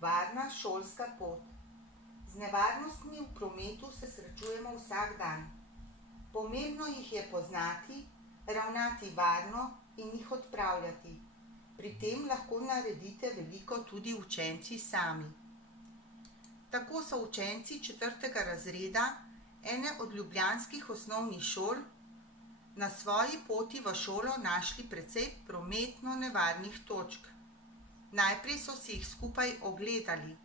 Varna šolska pot. Z nevarnostmi v prometu se srečujemo vsak dan. Pomembno jih je poznati, ravnati varno in jih odpravljati. Pri tem lahko naredite veliko tudi učenci sami. Tako so učenci 4. razreda ene od ljubljanskih osnovnih šol na svoji poti v šolo našli precej prometno nevarnih točk. Najprej so si jih skupaj ogledali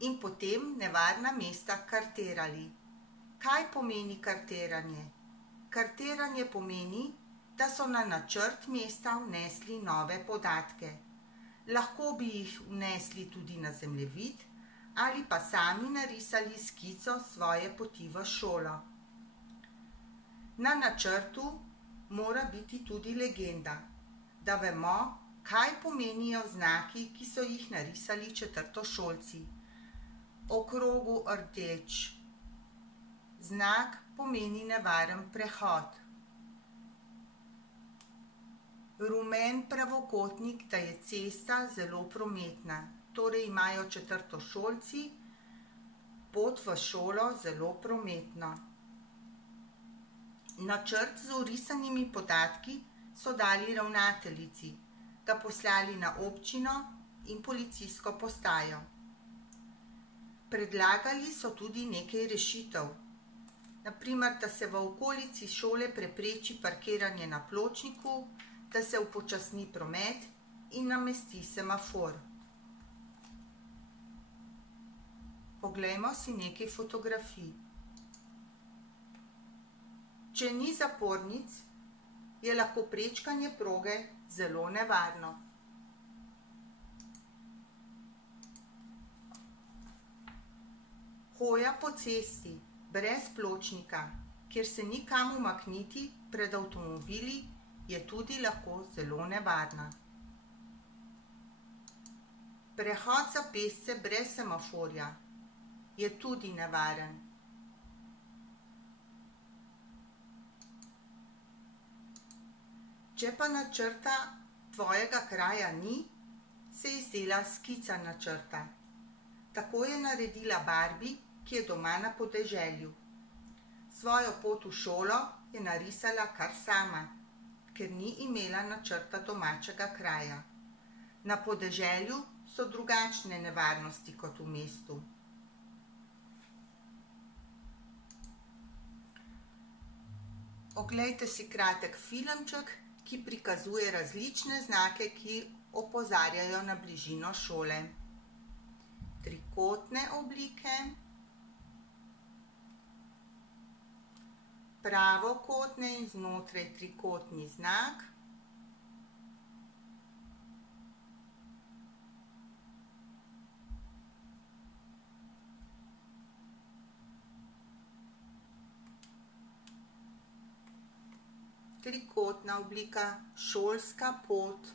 in potem nevarna mesta kartirali. Kaj pomeni kartiranje? Kartiranje pomeni, da so na načrt mesta vnesli nove podatke. Lahko bi jih vnesli tudi na zemljevid ali pa sami narisali skico svoje poti v šolo. Na načrtu mora biti tudi legenda, da vemo, kaj pomenijo znaki, ki so jih narisali četrtošolci. O krogu rdeč. Znak pomeni nevaren prehod. Rumen pravokotnik, da je cesta zelo prometna. Torej imajo četrtošolci pot v šolo zelo prometno. Načrt z orisanimi podatki so dali ravnateljici, ga poslali na občino in policijsko postajo. Predlagali so tudi nekaj rešitev. Na primer, da se v okolici šole prepreči parkiranje na pločniku, da se upočasni promet in namesti semafor. Poglejmo si nekaj fotografij. Če ni zapornic, je lahko prečkanje proge zelo nevarno. Hoja po cesti brez pločnika, kjer se ni kam umakniti pred avtomobili, je tudi lahko zelo nevarna. Prehod za pešce brez semaforja je tudi nevaren. Če pa načrta tvojega kraja ni, se izdela skica načrta. Tako je naredila Barbie, ki je doma na podeželju. Svojo pot v šolo je narisala kar sama, ker ni imela načrta domačega kraja. Na podeželju so drugačne nevarnosti kot v mestu. Oglejte si kratek filmček, ki prikazuje različne znake, ki opozarjajo na bližino šole. Trikotne oblike, pravokotne in znotraj trikotni znak, trikotna oblika, šolska pot,